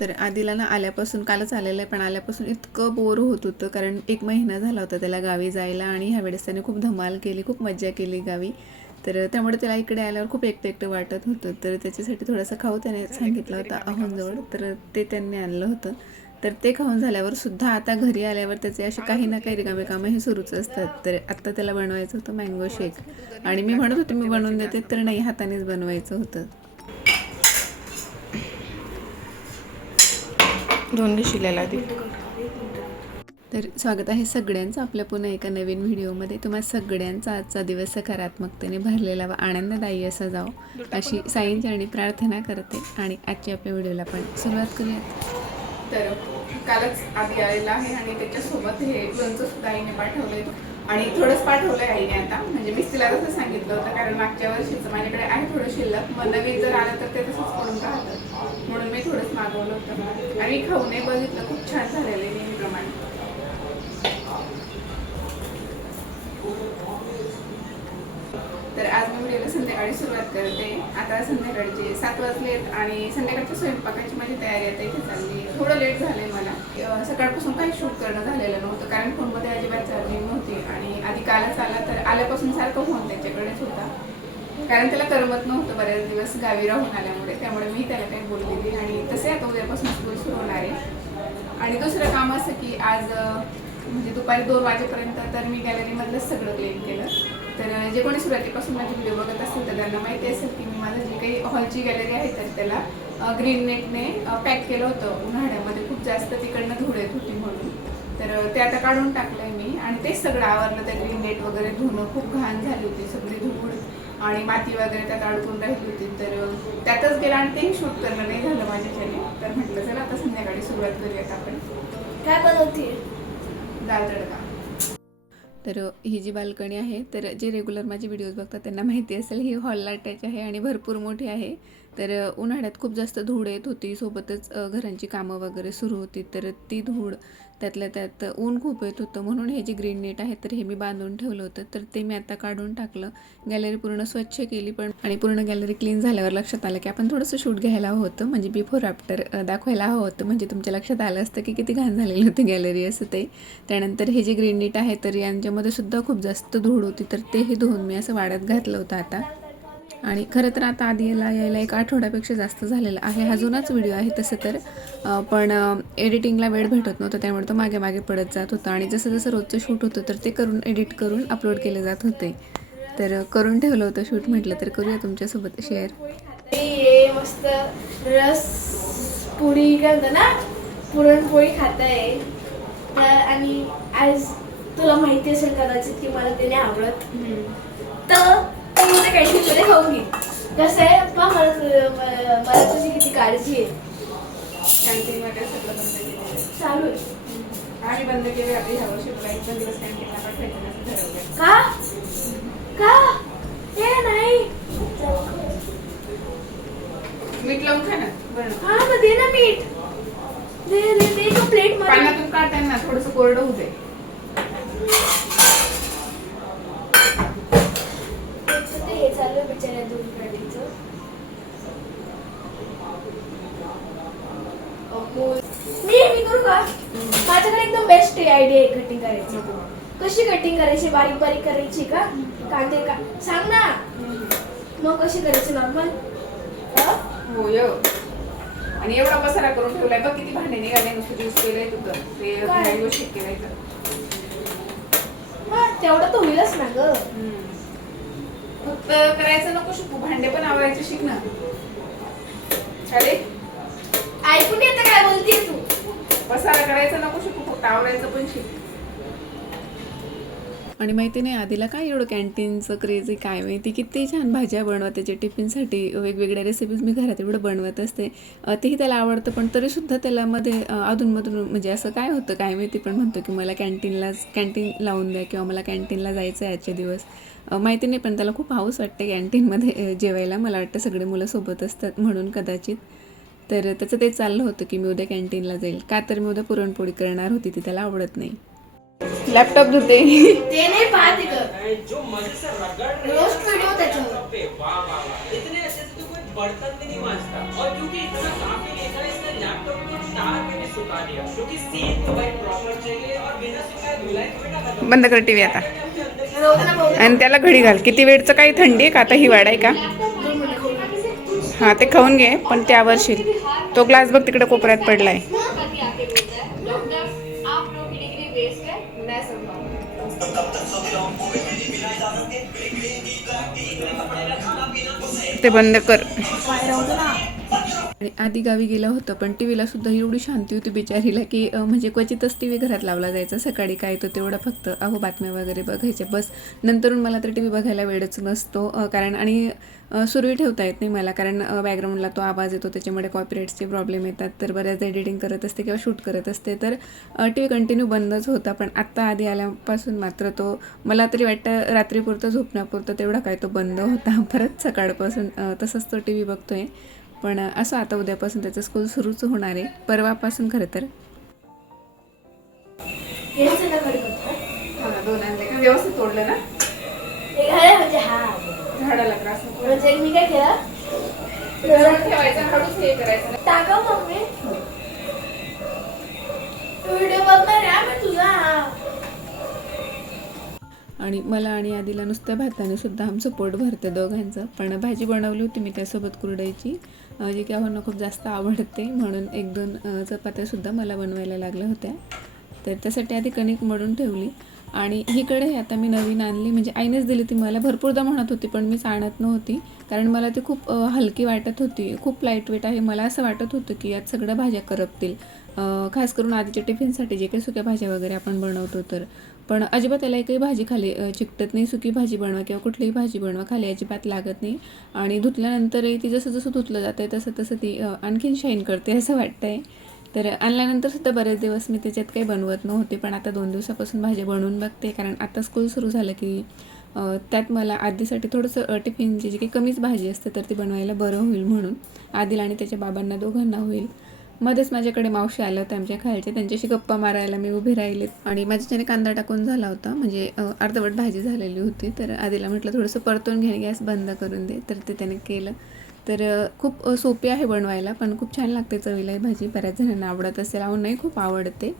तर आधीला ना आल्यापासून कालच आलेलं आहे, पण आल्यापासून इतकं बोर होत होतं, कारण 1 महिना झाला होता त्याला गावी जायला आणि ह्यावेळेस त्याने खूप धमाल केली, खूप मज्जा केली गावी. तर त्यामुळे त्याला इकडे आल्यावर खूप एकटं एकटं वाटत होतं. तर त्याच्यासाठी थोडासा खाऊ त्याने सांगितला होता अहोंजवळ, तर ते त्यांनी आणलं होतं. तर ते खाऊन झाल्यावर सुद्धा आता घरी आल्यावर त्याचे असे काही ना काही रिकामे कामं हे सुरूच असतात. तर आत्ता त्याला बनवायचं होतं मँगो शेक आणि मी म्हणत होते मी बनवून देते, तर नाही, हातानेच बनवायचं होतं. 2 शिलायला आधी. तर स्वागत आहे सगळ्यांचं आपल्या पुन्हा एका नवीन व्हिडिओमध्ये. तुम्हा सगळ्यांचा आजचा दिवस सकारात्मकतेने भरलेला व आनंददायी असा जावो अशी साईंचरणी प्रार्थना करते आणि आजच्या आपल्या व्हिडिओला पण सुरुवात करूयात. तर कालच आधी आलेला आहे आणि त्याच्यासोबत हे लोणचं सुद्धा आईने पाठवले आणि थोडंच पाठवलं आहे आईने आता, म्हणजे मी तिला तसं सांगितलं होतं, कारण मागच्या वर्षीचं माझ्याकडे आहे थोडं शिल्लक, मग नवीन जर आलं तर ते तसंच करून राहतं, म्हणून मी थोडंच मागवलं होतं आणि खाऊनही बघितलं, खूप छान झालेलं आहे नेहमीप्रमाणे. तर आज मी व्हिडिओला संध्याकाळी सुरुवात करते. आता संध्याकाळचे 7 वाजलेत आणि संध्याकाळच्या स्वयंपाकाची माझी तयारी आता इथे चालली. थोडं लेट झालंय मला, सकाळपासून काही शूट करणं झालेलं नव्हतं, कारण फोनमध्ये अजिबात चार्जिंग नव्हती आणि आधी कालच आला, तर आल्यापासून सारखं फोन त्याच्याकडेच होता, कारण त्याला करमत नव्हतं बऱ्याच दिवस गावी राहून आल्यामुळे. त्यामुळे मी त्याला काही बोललेली आणि तसे आता उद्यापासून स्कूल सुरू होणार आहे. आणि दुसरं काम असं की आज म्हणजे दुपारी 2 वाजेपर्यंत तर मी गॅलरीमधलंच सगळं क्लीन केलं. तर जे कोणी सुरुवातीपासून माझे व्हिडिओ बघत असतील तर त्यांना माहिती असेल की मी माझं जे काही हॉलची गॅलरी आहे तर त्याला ग्रीन नेटने पॅक केलं होतं उन्हाळ्यामध्ये, खूप जास्त तिकडनं धूळ येत होती म्हणून. तर ते आता काढून टाकलं आहे मी आणि तेच सगळं आवरलं. त्या ग्रीन नेट वगैरे धुणं खूप घाण झाली होती, सगळी धूळ आणि माती वगैरे त्यात अडकून राहिली होती, तर त्यातच गेलं आणि तेही शूट करणं नाही झालं माझ्याच्याने. तर म्हटलं चला आता संध्याकाळी सुरुवात करूयात आपण. काय बनवते? दाल तडका. तर ही जी बाल्कनी आहे, तर जे रेग्युलर माझे व्हिडिओज बघतात त्यांना माहिती असेल, ही हॉलला अटॅच आहे आणि भरपूर मोठी आहे. तर उन्हाळ्यात खूप जास्त धूळ येत होती, सोबतच घरांची कामं वगैरे सुरू होती, तर ती धूळ त्यातल्या त्यात ऊन खूप येत होतं, म्हणून हे जे ग्रीन नेट आहे तर हे मी बांधून ठेवलं होतं. तर ते मी आता काढून टाकलं, गॅलरी पूर्ण स्वच्छ केली, पण आणि पूर्ण गॅलरी क्लीन झाल्यावर लक्षात आलं की आपण थोडंसं शूट घ्यायला हवं होतं, म्हणजे बिफोर आफ्टर दाखवायला हवं होतं, म्हणजे तुमच्या लक्षात आलं असतं की किती घाण झालेली होती गॅलरी असं ते. त्यानंतर हे जे ग्रीन नेट आहे तर यांच्यामध्ये सुद्धा खूप जास्त धूळ होती, तर तेही धुवून मी असं वाळत घातलं होतं आता. आणि खरं तर आता आधी यायला 1 आठवड्यापेक्षा जास्त झालेला आहे. हा जुनाच व्हिडिओ आहे तसं तर, पण एडिटिंगला वेळ भेटत नव्हता, त्यामुळे तो मागे मागे पडत जात होता आणि जसं जसं रोजचं शूट होतं तर ते करून एडिट करून अपलोड केले जात होते. तर करून ठेवलं होतं शूट, म्हटलं तर करूया तुमच्यासोबत शेअर. ये मस्त रस पुरी काय म्हणतो ना, पुरणपोळी खात आहे. तर आणि आज तुला माहिती असेल कदाचित की मला ते नाही आवडत, तर तू उद्या कॅन्टीनमध्ये खाऊन घे. कसं आहे पहा, मला तुझी किती काळजी आहे. कॅन्टीन वगैरे सगळं बंद केलं, चालू आहे. आम्ही बंद केले. आता ह्या वर्षी तुला 1 दिवस कॅन्टीनला पाठवायचं असं ठरवलं. का का हे नाही मीठ लावून खा ना बरं. हा मग दे ना मीठ, दे दे दे तो प्लेट मध्ये. पाण्यातून काढताना थोडंसं कोरडं होऊ दे. हे चालू बिचाऱ्या दूध काढायचं. मी करू का? माझ्याकडे एकदम बेस्ट आयडिया आहे कटिंग करायची. कशी कटिंग करायची? बारीक बारीक करायची का कांदे? का सांग ना मग कशी करायची? नॉर्मल? हो य आणि एवढा पसारा करून ठेवलाय बघ, किती भांडे निघाले, नुसतं दिवस केलंय तुझं ते व्यवस्थित केलायचं. तेवढं तर होईलच ना ग. फक्त करायचं नको शिकू, भांडे पण आवरायचे शिक ना. अरे ऐकून येतं काय बोलतेय तू? पसारा करायचं नको शिकू, फक्त आवरायचं पण शिक. आणि माहिती नाही आधीला काय एवढं कॅन्टीनचं क्रेज आहे काय माहिती, किती छान भाज्या बनवते, त्याच्या टिफिनसाठी वेगवेगळ्या रेसिपीज मी घरात एवढं बनवत असते, तेही त्याला आवडतं. पण तरीसुद्धा त्याला मध्ये अधूनमधून म्हणजे असं काय होतं काय माहिती, पण म्हणतो की मला कॅन्टीन लावून द्या किंवा मला कॅन्टीनला जायचं आहे आजचे दिवस. माहिती नाही, पण त्याला खूप हाऊस वाटते कॅन्टीनमध्ये जेवायला. मला वाटतं सगळे मुलं सोबत असतात म्हणून कदाचित. तर त्याचं ते चाललं होतं की मी उद्या कॅन्टीनला जाईल, का तर मी उद्या पुरणपोळी करणार होती, ती त्याला आवडत नाही. लॅपटॉप धुते ते नाही पाहते ग, रोज व्हिडिओ त्याच्यावर. इतने अच्छे से तो कोई बर्तन भी नहीं मांजता, और क्योंकि इतना काफी देखा है इसने लैपटॉप में बंद कर टीव्ही आता. राहू ना भाऊ. आणि त्याला घडी घाल. किती वेळचं काही थंडी आहे का आता हिवाळा आहे का? हां ते खाऊन घे पण त्यावर शिल. तो ग्लास बघ तिकडे कोपऱ्यात पडलाय. ते बंद कर. आणि आधी गावी गेलं होतं पण टी व्हीला सुद्धा एवढी शांती होती बिचारीला की म्हणजे क्वचितच टी व्ही घरात लावला जायचा. सकाळी काय तो तेवढा फक्त बातम्या वगैरे बघायच्या बस. नंतरून मला तर टी व्ही बघायला वेळच नसतो कारण आणि सुरळीत ठेवता येत नाही मला कारण बॅकग्राऊंडला तो आवाज येतो त्याच्यामुळे कॉपीराईट्सचे प्रॉब्लेम येतात. तर बऱ्याचदा एडिटिंग करत असते किंवा शूट करत असते तर टी व्ही कंटिन्यू बंदच होता. पण आत्ता आधी आल्यापासून मात्र तो मला तरी वाटतं रात्रीपुरतं झोपण्यापुरतं तेवढा काय तो बंद होता. परत सकाळपासून तसंच तो टी व्ही बघतोय. पण असं आता उद्यापासून त्याचं स्कूल सुरूच होणार आहे. परवापासून खरं तर. दोन आणले का व्यवस्थित तोडलं ना झाडाला त्रास म्हणजे मी काय केलं ठेवायचं हळूच हे करायचं. टाका मम्मी व्हिडिओ बघणार आहे तुझा. आणि मला आणि आधीला नुसत्या भाताने सुद्धा आमचं पोट भरतं दोघांचं. पण भाजी बनवली होती मी त्यासोबत कुरडईची जी की आव्हांना खूप जास्त आवडते म्हणून 1-2 चपात्यासुद्धा मला बनवायला लागल्या होत्या. तर त्यासाठी आधी कणिक मळून ठेवली. आणि ही कढई आता मी नवीन आणली म्हणजे आईनेच दिली ती मला. भरपूरदा म्हणत होती पण मीच आणत नव्हती कारण मला ती खूप हलकी वाटत होती. खूप लाईट वेट आहे. मला असं वाटत होतं की यात सगळ्या भाज्या करपतील खास करून आधीच्या टिफिनसाठी जे काही सुक्या भाज्या वगैरे आपण बनवतो तर. पण अजिबात त्याला एकही भाजी खाली चिकटत नाही. सुकी भाजी बनवा किंवा कुठलीही भाजी बनवा खाली अजिबात लागत नाही. आणि धुतल्यानंतरही ती जसं जसं धुतलं जातं आहे तसं तसं ती आणखीन शाईन करते असं वाटतं आहे. तर आणल्यानंतर सुद्धा बरेच दिवस मी त्याच्यात काही बनवत नव्हते पण आता 2 दिवसापासून भाजी बनवून बघते कारण आता स्कूल सुरू झालं की त्यात मला आधीसाठी थोडंसं टिफिनची जी काही कमीच भाजी असते तर ती बनवायला बरं होईल म्हणून. आधीला आणि त्याच्या बाबांना दोघांना होईल. मध्येच माझ्याकडे मावशी आल्या होत्या आमच्या खायचे. त्यांच्याशी गप्पा मारायला मी उभी राहिले आणि माझ्याच्याने कांदा टाकून झाला होता म्हणजे अर्धवट भाजी झालेली होती. तर आधीला म्हटलं थोडंसं परतून घे गॅस बंद करून दे तर ते त्याने केलं. तर खूप सोपी आहे बनवायला पण खूप छान लागते चवीला ही भाजी. बऱ्याच जणांना आवडत असेल नाही खूप आवडते.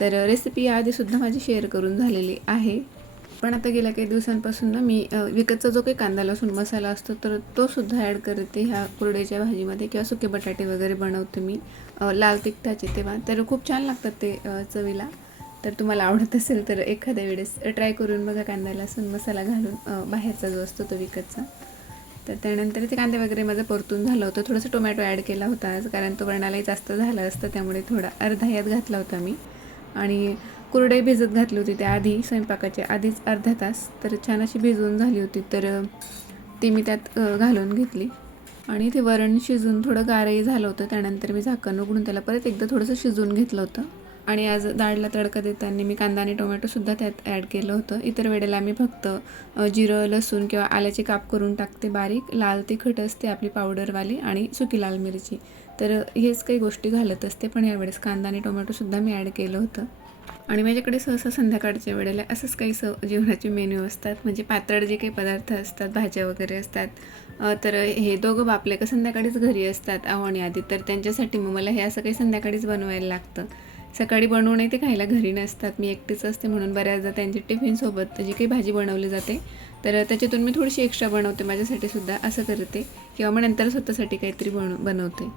तर रेसिपी आधीसुद्धा माझी शेअर करून झालेली आहे. पण आता गेल्या काही दिवसांपासून ना मी विकतचा जो काही कांदा लसूण मसाला असतो तर तो सुद्धा ॲड करते ह्या कुरडईच्या भाजीमध्ये किंवा सुके बटाटे वगैरे बनवते मी लाल तिखटाचे तेव्हा. तर खूप छान लागतात ते चवीला. तर तुम्हाला आवडत असेल तर एखाद्या वेळेस ट्राय करून बघा कांदा लसूण मसाला घालून बाहेरचा जो असतो तो विकतचा. तर त्यानंतर ते कांदे वगैरे माझं परतून झालं होतं. थोडंसं टोमॅटो ॲड केला होता आज कारण तो वरणालाही जास्त झाला असतं त्यामुळे थोडा अर्धा यात घातला होता मी. आणि कुरडई भिजत घातली होती त्याआधी स्वयंपाकाच्या आधीच अर्धा तास. तर छान अशी भिजवून झाली होती तर ती मी त्यात घालून घेतली. आणि ते वरण शिजून थोडं गारही झालं होतं. त्यानंतर मी झाकण उघडून त्याला परत एकदा थोडंसं शिजवून घेतलं होतं. आणि आज डाळला तडका देताना मी कांदा आणि टोमॅटोसुद्धा त्यात ॲड केलं होतं. इतर वेळेला मी फक्त जिरं लसूण किंवा आल्याचे काप करून टाकते बारीक. लाल तिखट असते आपली पावडरवाली आणि सुकी लाल मिरची. तर हेच काही गोष्टी घालत असते पण यावेळेस कांदा आणि टोमॅटोसुद्धा मी ॲड केलं होतं. आणि माझ्याकडे सहसा संध्याकाळच्या वेळेला असंच काही जेवणाचे मेन्यू असतात म्हणजे पातळ जे काही पदार्थ असतात भाज्या वगैरे असतात. तर हे दोघं बापले का संध्याकाळीच घरी असतात आणि आधी तर त्यांच्यासाठी मग मला हे असं काही संध्याकाळीच बनवायला लागतं. सकाळी बनवून ते खायला घरी नसतात. मी एकटीच असते म्हणून बऱ्याचदा त्यांच्या टिफिनसोबत जी काही भाजी बनवली जाते तर त्याच्यातून मी थोडीशी एक्स्ट्रा बनवते माझ्यासाठी सुद्धा असं करते किंवा मग नंतर स्वतःसाठी काहीतरी बनवते.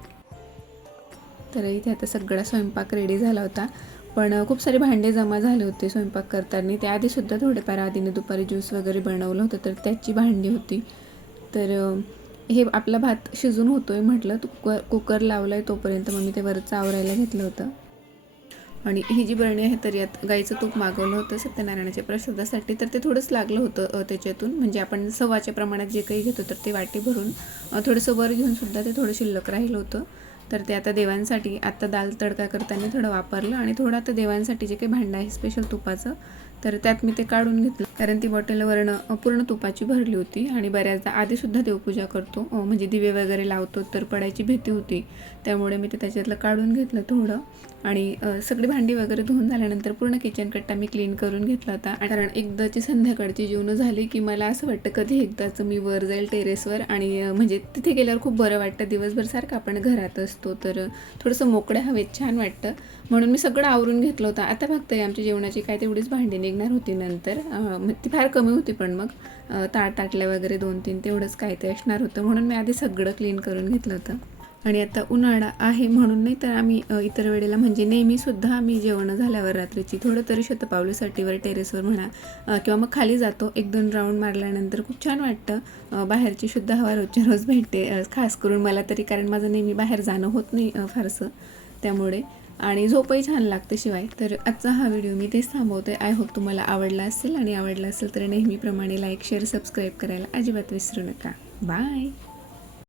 तर इथे आता सगळा स्वयंपाक रेडी झाला होता पण खूप सारे भांडे जमा झाले होते स्वयंपाक करताना. त्याआधीसुद्धा थोडेफार आधीने दुपारी ज्यूस वगैरे बनवलं होतं तर त्याची भांडी होती. तर हे आपला भात शिजून होतो आहे म्हटलं कुकर लावला आहे तोपर्यंत मग मी ते वरचं आवरायला घेतलं होतं. आणि ही जी बरणी आहे तर यात गाईचं तूप मागवलं होतं सत्यनारायणाच्या प्रसादासाठी. तर ते थोडंच लागलं होतं त्याच्यातून म्हणजे आपण सव्वाच्या प्रमाणात जे काही घेतो तर ते वाटी भरून थोडंसं वर घेऊनसुद्धा ते थोडं शिल्लक राहिलं होतं. तर ते आता देवांसाठी आत्ता दाल तडका करताना थोडं वापरलं आणि थोडं आता देवांसाठी जे काही भांडं आहे स्पेशल तुपाचं तर त्यात मी ते काढून घेतलं, कारण ती बॉटल वरनं पूर्ण तुपाची भरली होती आणि बऱ्याचदा आधीसुद्धा देवपूजा करतो, म्हणजे दिवे वगैरे लावतो तर पडायची भीती होती, त्यामुळे मी ते त्याच्यातलं काढून घेतलं थोडं. आणि सगळी भांडी वगैरे धुवून झाल्यानंतर पूर्ण किचन कट्टा मी क्लीन करून घेतला होता. कारण एकदाची संध्याकाळची जेवणं झाली की मला असं वाटतं कधी एकदाचं मी वर जाईल टेरेसवर, आणि म्हणजे तिथे गेल्यावर खूप बरं वाटतं. दिवसभर सारखं आपण घरात असतो तर थोडंसं मोकळ्या हवेत छान वाटतं, म्हणून मी सगळं आवरून घेतलं होतं. आता फक्त आमच्या जेवणाची काय तेवढीच भांडी निघणार होती नंतर, ती फार कमी होती, पण मग ताटल्या वगैरे 2-3 तेवढंच काय ते असणार होतं, म्हणून मी आधी सगळं क्लीन करून घेतलं होतं. आणि आता उन्हाळा आहे म्हणून नाही तर आम्ही इतर वेळेला म्हणजे नेहमीसुद्धा आम्ही जेवण झाल्यावर रात्रीची थोडं तरी शतपावलीसाठी वर टेरेसवर म्हणा किंवा मग खाली जातो. 1-2 राऊंड मारल्यानंतर खूप छान वाटतं. बाहेरची शुद्ध हवा रोजच्या रोज भेटते, खास करून मला तरी, कारण माझं नेहमी बाहेर जाणं होत नाही फारसं, त्यामुळे. आणि झोपही छान लागते शिवाय. तर आजचा हा व्हिडिओ मी तेच थांबवते. आय होप तुम्हाला आवडला असेल, आणि आवडला असेल तर नेहमीप्रमाणे लाईक, शेअर, सबस्क्राईब करायला अजिबात विसरू नका. बाय.